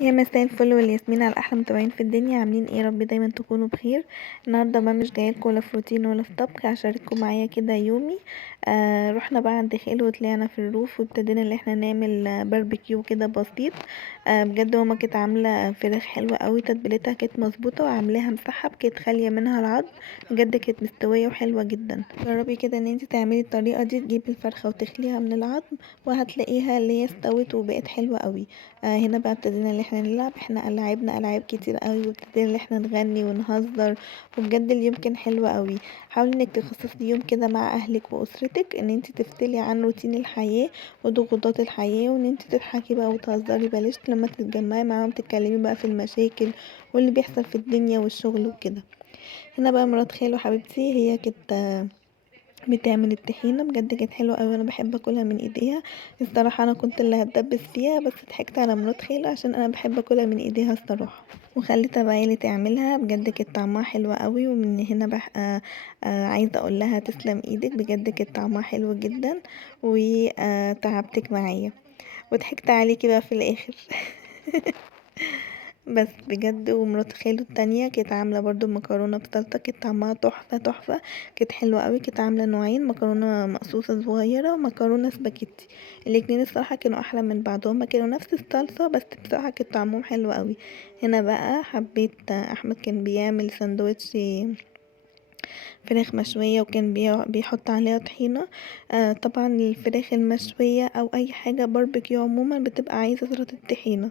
يا مساء الفل والياسمين على احلى متابعين في الدنيا، عاملين ايه؟ رب دايما تكونوا بخير. النهارده بقى مش جايلكوا ولا في روتين ولا في طبخ، هشارككم معايا كده يومي. رحنا بقى عند خاله وطلعنا في الروف وابتدينا ان احنا نعمل باربيكيو كده بسيط. بجد ماما كانت عامله فراخ حلوه قوي، تتبيلتها كانت مظبوطه وعاملاها مسحب، كانت خاليه منها العظم. بجد كانت مستويه وحلوه جدا. جربي كده ان انت تعملي الطريقه دي، تجيبي الفرخه وتخليها من العظم وهتلاقيها اللي هي استوت وبقت حلوه قوي. هنا بقى ابتدينا ان احنا نلعب، احنا لعبنا العاب كتير قوي، وابتدينا ان احنا نغني ونهزر. وبجد اليوم كان حلو قوي. حاولي انك تخصصي يوم كده مع اهلك واسرتك، ان انت تفصلي عن روتين الحياة وضغوطات الحياة، وان انت تضحكي بقى وتهزري. بلاش لما تتجمعي معاهم تتكلمي بقى في المشاكل واللي بيحصل في الدنيا والشغل وكده. هنا بقى مرات خالو حبيبتي، هي كانت بتعمل الطحينة، بجد كانت حلوة اوي وانا بحب اكلها من ايديها. الصراحة انا كنت اللي هتدبس فيها، بس ضحكت على مرات خالي عشان انا بحب اكلها من ايديها الصراحة. وخليتها بقى هي اللي تعملها، بجد كانت طعمها حلوة قوي. ومن هنا بح عايزة اقول لها تسلم ايدك، بجد كانت طعمها حلو جدا وتعبتك معايا وضحكت عليكي بقى في الاخر. بس بجد. ومرات خاله التانية كانت عاملة برضو مكرونة بسلطة، كانت طعمها تحفة تحفة. كانت حلوة قوي، كانت عاملة نوعين، مكرونة مقصوصة صغيرة ومكرونة سباجيتي. الاتنين الصراحة كانوا احلى من بعضهم، كانوا نفس الصلصة بس بصراحة كانت طعمهم حلو قوي. هنا بقى حبيت احمد كان بيعمل سندوتش فراخ مشوية، وكان بيحط عليها طحينة. طبعا الفراخ المشوية او اي حاجة باربيكيو عموما بتبقى عايزة سلطة الطحينة.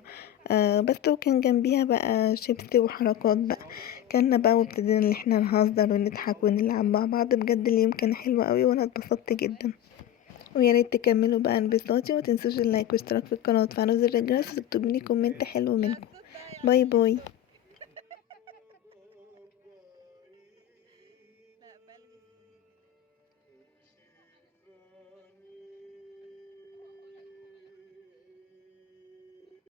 بس وكان جنبيها بقى شيبسي وحركات بقى. كنا بقى وابتدينا ان احنا نهزر ونضحك ونلعب مع بعض، بجد اليوم كان حلو قوي وانا اتبسطت جدا. ويا ريت تكملوا بقى انبساطي، وما تنسوش اللايك واشتراك في القناة وتفعلوا زر الجرس وتكتبوا لي كومنت حلو منكم. باي باي.